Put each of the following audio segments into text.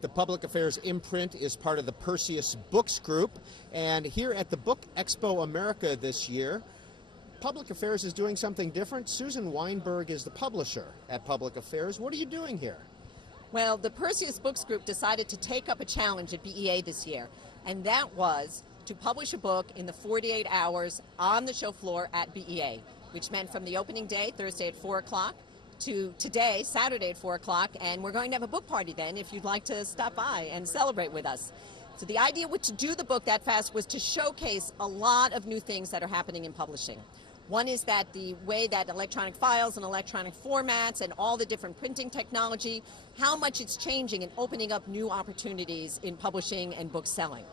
The Public Affairs imprint is part of the Perseus Books Group, and here at the BookExpo America this year, Public Affairs is doing something different. Susan Weinberg is the publisher at Public Affairs. What are you doing here? Well, the Perseus Books Group decided to take up a challenge at BEA this year, and that was to publish a book in the 48 hours on the show floor at BEA, which meant from the opening day, Thursday at 4 o'clock, to today, Saturday at 4 o'clock, and we're going to have a book party then if you'd like to stop by and celebrate with us. So the idea to do the book that fast was to showcase a lot of new things that are happening in publishing. One is that the way that electronic files and electronic formats and all the different printing technology, how much it's changing and opening up new opportunities in publishing and book selling.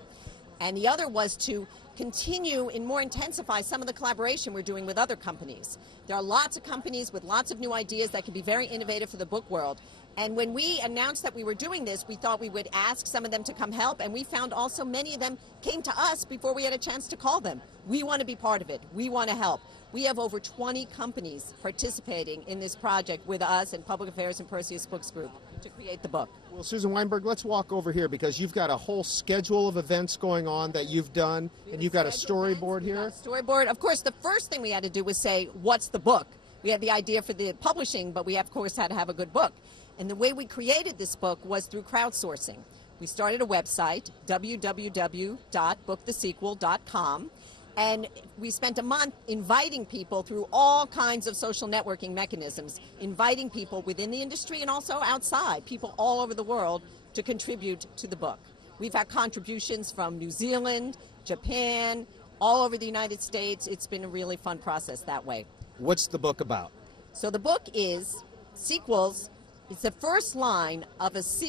And the other was to continue and more intensify some of the collaboration we're doing with other companies. There are lots of companies with lots of new ideas that can be very innovative for the book world. And when we announced that we were doing this, we thought we would ask some of them to come help, and we found also many of them came to us before we had a chance to call them. We want to be part of it. We want to help. We have over 20 companies participating in this project with us and Public Affairs and Perseus Books Group to create the book. Well, Susan Weinberg, let's walk over here because you've got a whole schedule of events going on that you've done, and you've got a storyboard here. Storyboard. Of course, the first thing we had to do was say, what's the book? We had the idea for the publishing, but we, of course, had to have a good book. And the way we created this book was through crowdsourcing. We started a website, www.bookthesequel.com, and we spent a month inviting people through all kinds of social networking mechanisms, inviting people within the industry and also outside, people all over the world, to contribute to the book. We've had contributions from New Zealand, Japan, all over the United States. It's been a really fun process that way. What's the book about? So the book is sequels. It's the first line of it's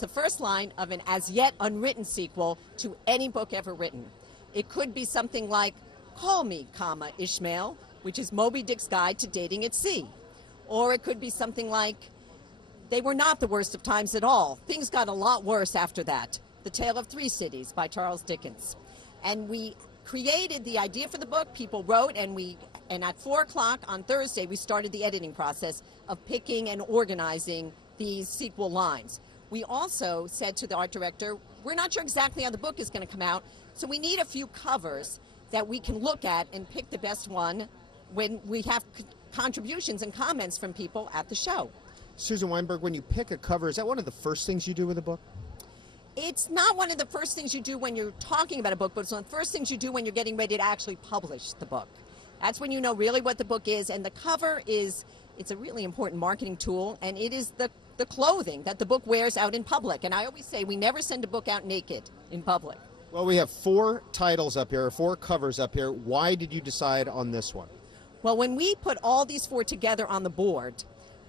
the first line of an as yet unwritten sequel to any book ever written. It could be something like Call Me, Ishmael, which is Moby Dick's Guide to Dating at Sea. Or it could be something like They Were Not the Worst of Times at All. Things got a lot worse after that. The Tale of Three Cities by Charles Dickens. And we created the idea for the book. People wrote, and at 4 o'clock on Thursday, we started the editing process of picking and organizing these sequel lines. We also said to the art director, we're not sure exactly how the book is going to come out, so we need a few covers that we can look at and pick the best one when we have contributions and comments from people at the show. Susan Weinberg, when you pick a cover, is that one of the first things you do with a book? It's not one of the first things you do when you're talking about a book, but it's one of the first things you do when you're getting ready to actually publish the book. That's when you know really what the book is, and the cover it's a really important marketing tool, and it is the clothing that the book wears out in public. And I always say we never send a book out naked in public. Well, we have 4 titles up here, 4 covers up here. Why did you decide on this one? Well, when we put all these 4 together on the board,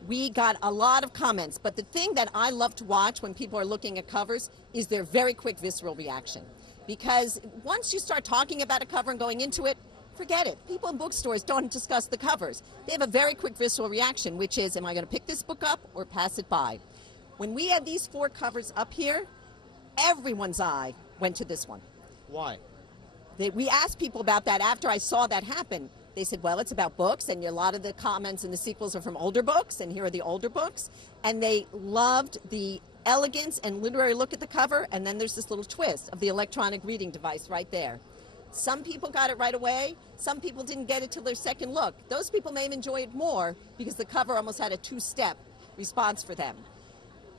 we got a lot of comments. But the thing that I love to watch when people are looking at covers is their very quick visceral reaction. Because once you start talking about a cover and going into it, forget it. People in bookstores don't discuss the covers. They have a very quick visceral reaction, which is, am I going to pick this book up or pass it by? When we had these 4 covers up here, everyone's eye went to this one. Why? We asked people about that after I saw that happen. They said, well, it's about books, and a lot of the comments and the sequels are from older books, and here are the older books. And they loved the elegance and literary look at the cover, and then there's this little twist of the electronic reading device right there. Some people got it right away. Some people didn't get it till their second look. Those people may have enjoyed it more because the cover almost had a 2-step response for them.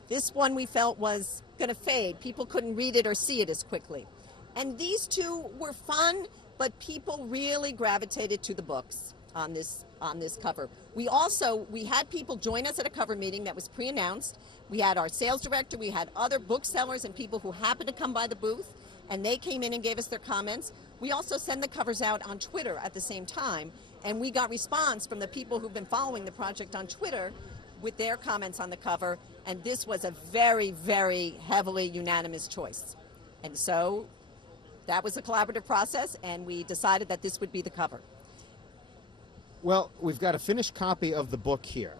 This one we felt was going to fade. People couldn't read it or see it as quickly. And these 2 were fun, but people really gravitated to the books on this cover. We had people join us at a cover meeting that was pre-announced. We had our sales director, we had other booksellers and people who happened to come by the booth, and they came in and gave us their comments. We also send the covers out on Twitter at the same time, and we got response from the people who've been following the project on Twitter with their comments on the cover, and this was a very, very heavily unanimous choice. And so that was a collaborative process, and we decided that this would be the cover. Well, we've got a finished copy of the book here.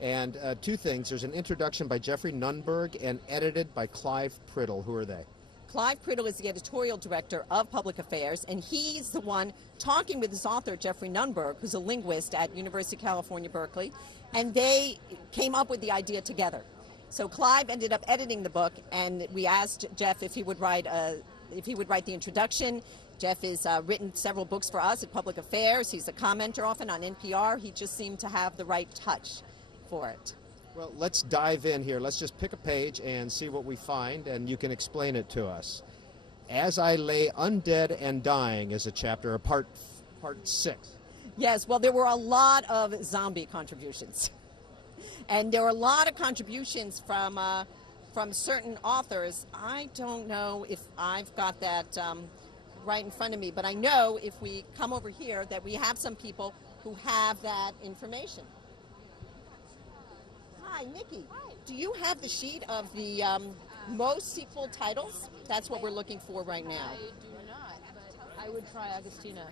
And 2 things. There's an introduction by Jeffrey Nunberg and edited by Clive Priddle. Who are they? Clive Priddle is the editorial director of Public Affairs, and he's the one talking with his author, Jeffrey Nunberg, who's a linguist at University of California, Berkeley, and they came up with the idea together. So Clive ended up editing the book, and we asked Jeff if he would write the introduction. Jeff has written several books for us at Public Affairs. He's a commenter often on NPR. He just seemed to have the right touch for it. Well, let's dive in here. Let's just pick a page and see what we find, and you can explain it to us. As I Lay Undead and Dying is a chapter, a part 6. Yes, well, there were a lot of zombie contributions. And there were a lot of contributions from certain authors. I don't know if I've got that right in front of me, but I know if we come over here that we have some people who have that information. Hi, Nikki. Hi. Do you have the sheet of the most sequel titles? That's what we're looking for right now. I do not, but I would try Augustina.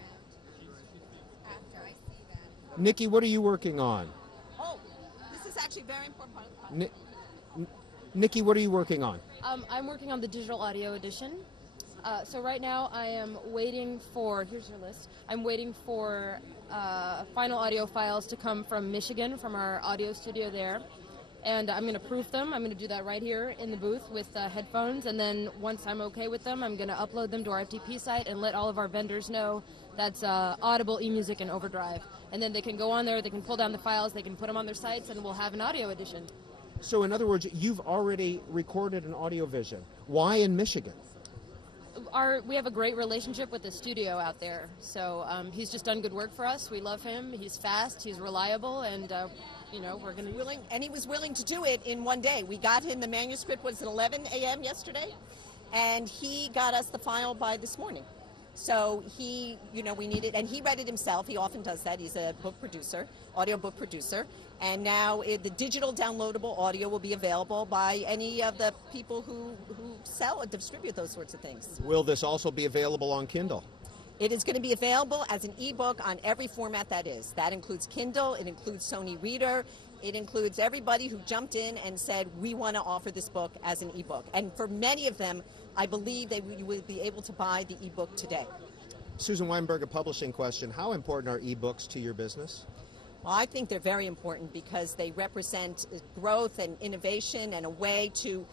After I see that. Nikki, what are you working on? Oh, this is actually a very important part of the project. Nikki, what are you working on? I'm working on the digital audio edition. So right now I am waiting for, here's your list, I'm waiting for final audio files to come from Michigan, from our audio studio there. And I'm going to proof them. I'm going to do that right here in the booth with headphones. And then once I'm okay with them, I'm going to upload them to our FTP site and let all of our vendors know that's Audible, eMusic, and Overdrive. And then they can go on there, they can pull down the files, they can put them on their sites, and we'll have an audio edition. So in other words, you've already recorded an audio vision. Why in Michigan? We have a great relationship with the studio out there. So he's just done good work for us. We love him. He's fast, he's reliable, and we're going to... And he was willing to do it in one day. We got him the manuscript, was at 11 a.m. yesterday, and he got us the file by this morning. So we needed, and he read it himself. He often does that. He's a book producer, audio book producer. And now the digital downloadable audio will be available by any of the people who sell and distribute those sorts of things. Will this also be available on Kindle? It is going to be available as an ebook on every format that is. That includes Kindle, it includes Sony Reader, it includes everybody who jumped in and said, we want to offer this book as an ebook. And for many of them, I believe you will be able to buy the ebook today. Susan Weinberg, a publishing question. How important are ebooks to your business? Well, I think they're very important because they represent growth and innovation and a way to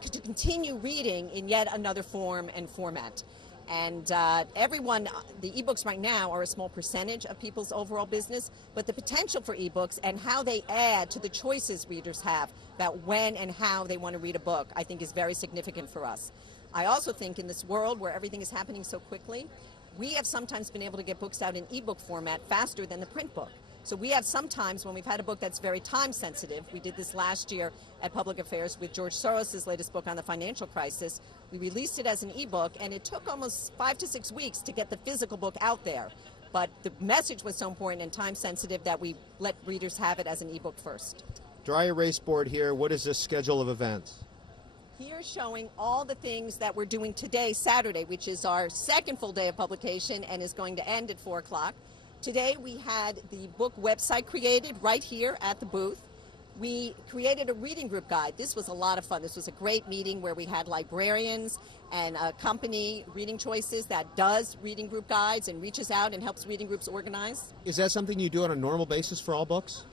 continue reading in yet another form and format. And the ebooks right now are a small percentage of people's overall business, but the potential for ebooks and how they add to the choices readers have about when and how they want to read a book, I think is very significant for us. I also think in this world where everything is happening so quickly, we have sometimes been able to get books out in ebook format faster than the print book. So we have sometimes when we've had a book that's very time sensitive, we did this last year at Public Affairs with George Soros' latest book on the financial crisis. We released it as an ebook, and it took almost 5 to 6 weeks to get the physical book out there. But the message was so important and time sensitive that we let readers have it as an ebook first. Dry erase board here. What is this schedule of events? Here showing all the things that we're doing today, Saturday, which is our second full day of publication and is going to end at 4 o'clock. Today we had the book website created right here at the booth. We created a reading group guide. This was a lot of fun. This was a great meeting where we had librarians and a company, Reading Choices, that does reading group guides and reaches out and helps reading groups organize. Is that something you do on a normal basis for all books?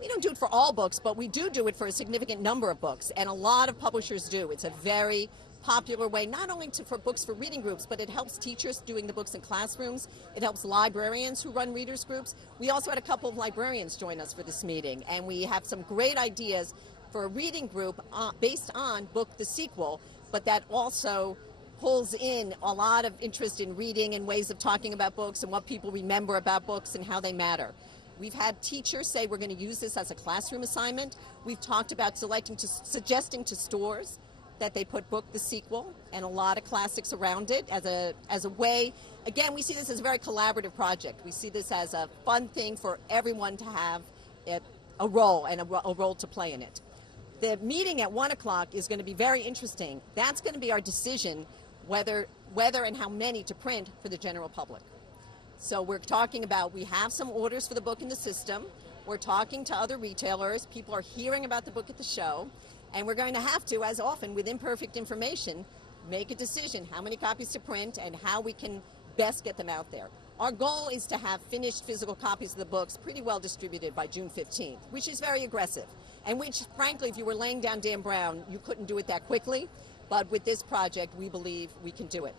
We don't do it for all books, but we do it for a significant number of books, and a lot of publishers do. It's a very popular way, not only for books for reading groups, but it helps teachers doing the books in classrooms. It helps librarians who run readers groups. We also had a couple of librarians join us for this meeting, and we have some great ideas for a reading group based on Book the Sequel, but that also pulls in a lot of interest in reading and ways of talking about books and what people remember about books and how they matter. We've had teachers say we're going to use this as a classroom assignment. We've talked about suggesting to stores that they put Book the Sequel and a lot of classics around it as a way. Again, we see this as a very collaborative project. We see this as a fun thing for everyone to have a role and a role to play in it. The meeting at 1 o'clock is going to be very interesting. That's going to be our decision whether and how many to print for the general public. So we're talking about, we have some orders for the book in the system. We're talking to other retailers. People are hearing about the book at the show. And we're going to have to, as often with imperfect information, make a decision how many copies to print and how we can best get them out there. Our goal is to have finished physical copies of the books pretty well distributed by June 15th, which is very aggressive. and which, frankly, if you were laying down Dan Brown, you couldn't do it that quickly. But with this project, we believe we can do it.